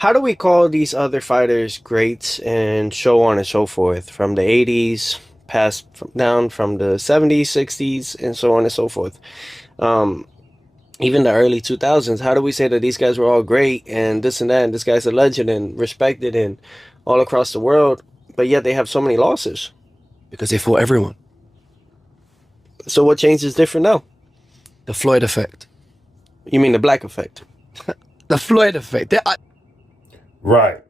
How do we call these other fighters greats and so on and so forth from the 80s, past down from the 70s, 60s, and so on and so forth? Um, Even the early 2000s, how do we say that these guys were all great and this and that, and this guy's a legend and respected and all across the world, but yet they have so many losses? Because they fought everyone. So what changed is different now? The Floyd effect. You mean the black effect? The Floyd effect. Right.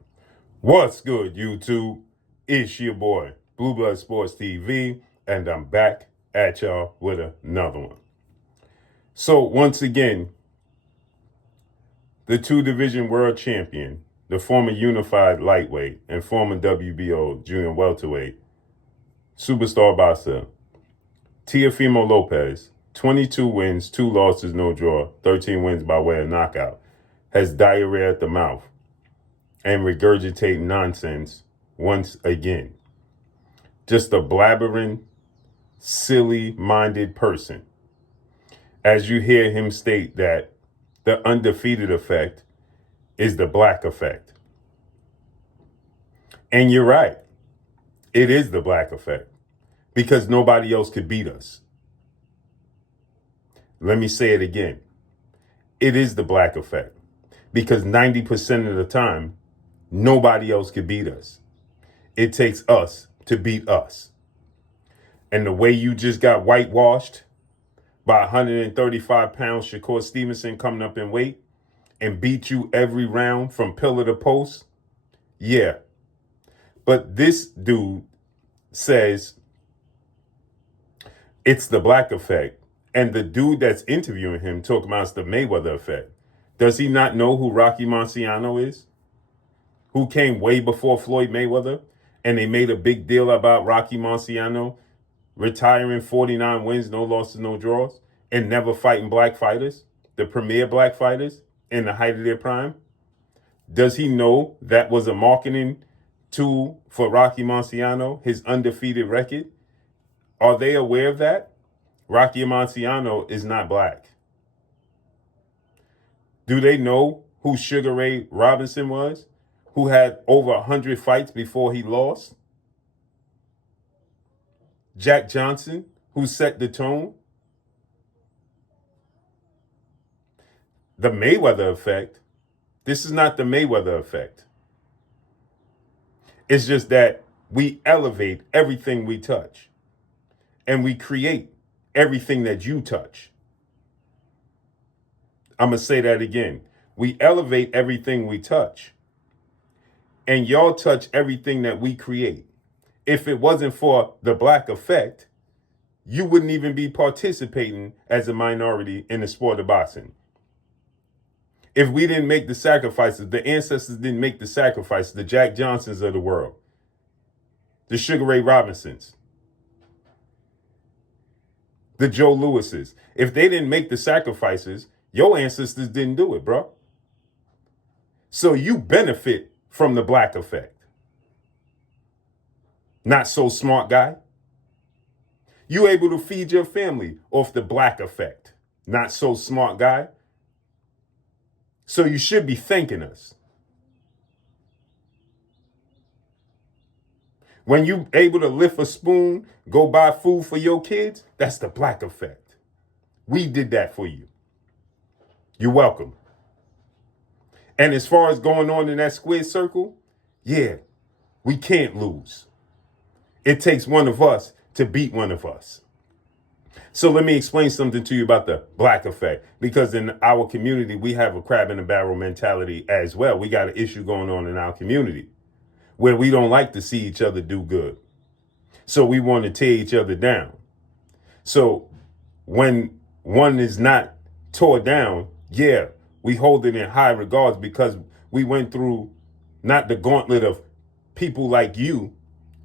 What's good, YouTube? It's your boy, Blue Blood Sports TV, and I'm back at y'all with another one. So, once again, the two-division world champion, the former unified lightweight and former WBO junior welterweight, superstar boxer, Teofimo Lopez, 22 wins, 2 losses, no draw, 13 wins by way of knockout, has diarrhea at the mouth and regurgitate nonsense once again. Just a blabbering, silly-minded person. As you hear him state that the undefeated effect is the black effect. And you're right. It is the black effect because nobody else could beat us. Let me say it again. It is the black effect because 90% of the time, nobody else could beat us. It takes us to beat us. And the way you just got whitewashed by 135-pound Shakur Stevenson coming up in weight and beat you every round from pillar to post, yeah. But this dude says it's the black effect. And the dude that's interviewing him talking about it's the Mayweather effect. Does he not know who Rocky Marciano is? Who came way before Floyd Mayweather? And they made a big deal about Rocky Marciano retiring 49 wins, no losses, no draws, and never fighting black fighters, the premier black fighters in the height of their prime. Does he know that was a marketing tool for Rocky Marciano, his undefeated record? Are they aware of that? Rocky Marciano is not black. Do they know who Sugar Ray Robinson was, who had over 100 fights before he lost? Jack Johnson, who set the tone? The Mayweather effect, this is not the Mayweather effect. It's just that we elevate everything we touch and we create everything that you touch. I'm going to say that again. We elevate everything we touch and y'all touch everything that we create. If it wasn't for the black effect, you wouldn't even be participating as a minority in the sport of boxing. If we didn't make the sacrifices, the ancestors didn't make the sacrifices, the Jack Johnsons of the world, the Sugar Ray Robinsons, the Joe Lewises, if they didn't make the sacrifices, your ancestors didn't do it, bro. So you benefit from the black effect. Not so smart guy. You able to feed your family off the black effect. Not so smart guy. So you should be thanking us. When you able to lift a spoon, go buy food for your kids, that's the black effect. We did that for you. You're welcome. And as far as going on in that square circle, yeah, we can't lose. It takes one of us to beat one of us. So let me explain something to you about the black effect, because in our community, we have a crab in a barrel mentality as well. We got an issue going on in our community where we don't like to see each other do good. So we want to tear each other down. So when one is not tore down, yeah, we hold it in high regards because we went through not the gauntlet of people like you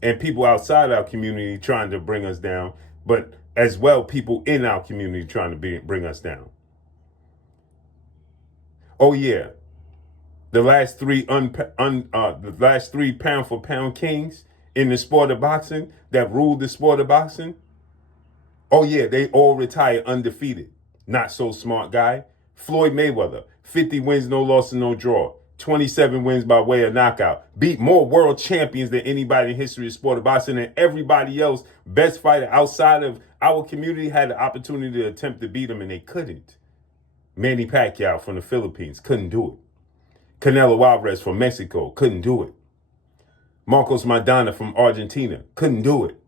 and people outside our community trying to bring us down, but as well people in our community trying to bring us down. Oh yeah, the last three pound for pound kings in the sport of boxing that ruled the sport of boxing. Oh yeah, they all retired undefeated. Not so smart guy. Floyd Mayweather, 50 wins, no losses, no draw. 27 wins by way of knockout. Beat more world champions than anybody in history of sport of boxing, and everybody else, best fighter outside of our community, had the opportunity to attempt to beat him, and they couldn't. Manny Pacquiao from the Philippines couldn't do it. Canelo Alvarez from Mexico couldn't do it. Marcos Maidana from Argentina couldn't do it.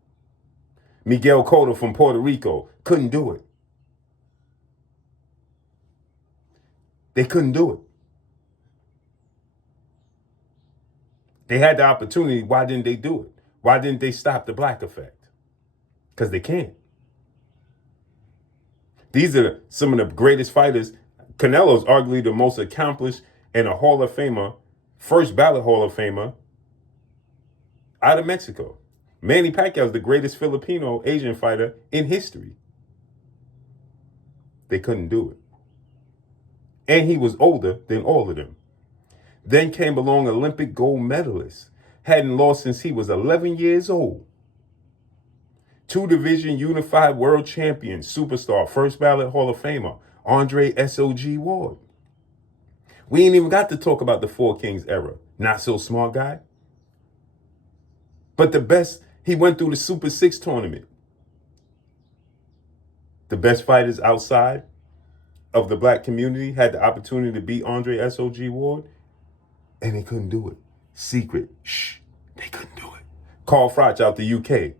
Miguel Cotto from Puerto Rico couldn't do it. They couldn't do it. They had the opportunity. Why didn't they do it? Why didn't they stop the black effect? Because they can't. These are some of the greatest fighters. Canelo's arguably the most accomplished and a Hall of Famer, first ballot Hall of Famer out of Mexico. Manny Pacquiao is the greatest Filipino Asian fighter in history. They couldn't do it. And he was older than all of them. Then came along Olympic gold medalist. Hadn't lost since he was 11 years old. 2-division unified world champion, superstar, first ballot Hall of Famer, Andre S.O.G. Ward. We ain't even got to talk about the Four Kings era. Not so smart guy. But the best, he went through the Super 6 tournament. The best fighters outside of the black community had the opportunity to beat Andre S.O.G. Ward, and they couldn't do it. Secret, shh, they couldn't do it. Carl Froch out the UK,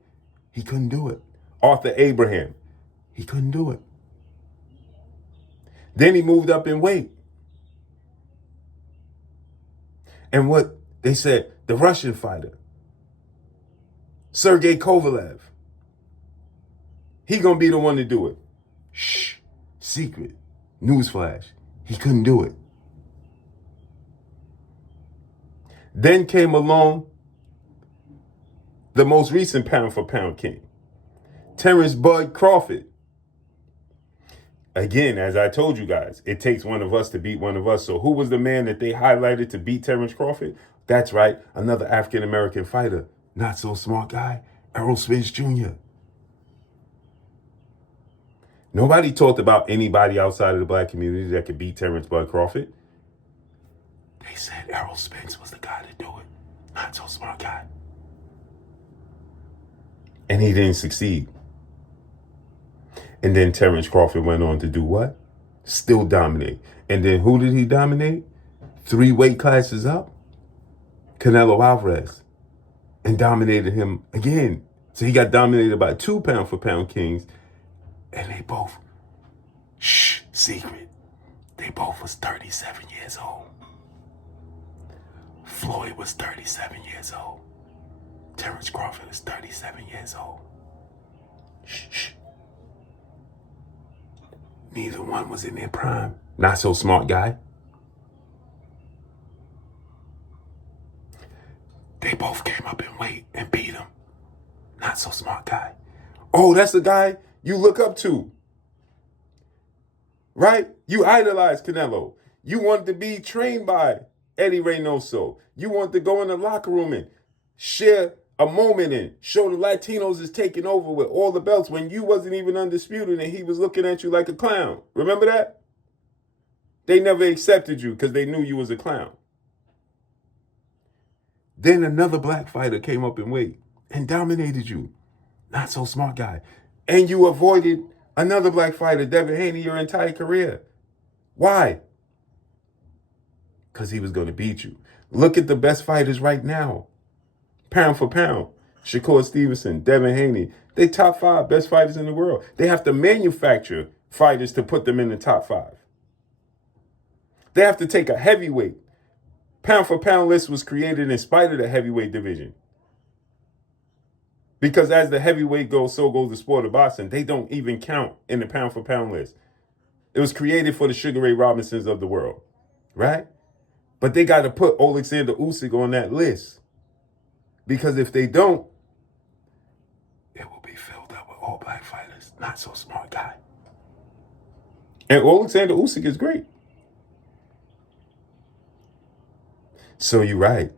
he couldn't do it. Arthur Abraham, he couldn't do it. Then he moved up in weight. And what they said, the Russian fighter, Sergey Kovalev, he gonna be the one to do it. Shh, secret, newsflash, he couldn't do it. Then came along the most recent pound for pound king, Terrence Bud Crawford. Again, as I told you guys, it takes one of us to beat one of us. So who was the man that they highlighted to beat Terrence Crawford? That's right, another African-American fighter. Not so smart guy, Errol Spence Jr. Nobody talked about anybody outside of the black community that could beat Terrence Bud Crawford. They said Errol Spence was the guy to do it. Not so smart guy. And he didn't succeed. And then Terrence Crawford went on to do what? Still dominate. And then who did he dominate? 3 weight classes up? Canelo Alvarez. And dominated him again. So he got dominated by 2 pound for pound kings. And they both, shh, secret, they both was 37 years old. Floyd was 37 years old. Terrence Crawford was 37 years old. Shh, shh. Neither one was in their prime. Not so smart guy. They both came up in weight and beat him. Not so smart guy. Oh, that's the guy you look up to. Right? You idolize Canelo. You want to be trained by Eddie Reynoso. You want to go in the locker room and share a moment and show the Latinos is taking over with all the belts when you wasn't even undisputed and he was looking at you like a clown. Remember that? They never accepted you because they knew you was a clown. Then another black fighter came up in weight and dominated you. Not so smart guy. And you avoided another black fighter, Devin Haney, your entire career. Why? Because he was going to beat you. Look at the best fighters right now. Pound for pound. Shakur Stevenson, Devin Haney. They top 5 best fighters in the world. They have to manufacture fighters to put them in the top 5. They have to take a heavyweight. Pound for pound list was created in spite of the heavyweight division. Because as the heavyweight goes, so goes the sport of boxing. They don't even count in the pound for pound list. It was created for the Sugar Ray Robinsons of the world, right? But they got to put Alexander Usyk on that list. Because if they don't, it will be filled up with all black fighters. Not so smart guy. And Alexander Usyk is great. So you're right.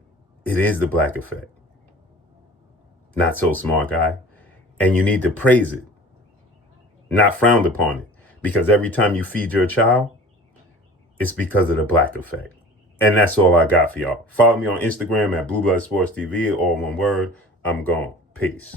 It is the black effect. Not so smart guy. And you need to praise it, not frowned upon it. Because every time you feed your child, it's because of the black effect. And that's all I got for y'all. Follow me on Instagram at Blue Blood Sports TV, all one word. I'm gone. Peace.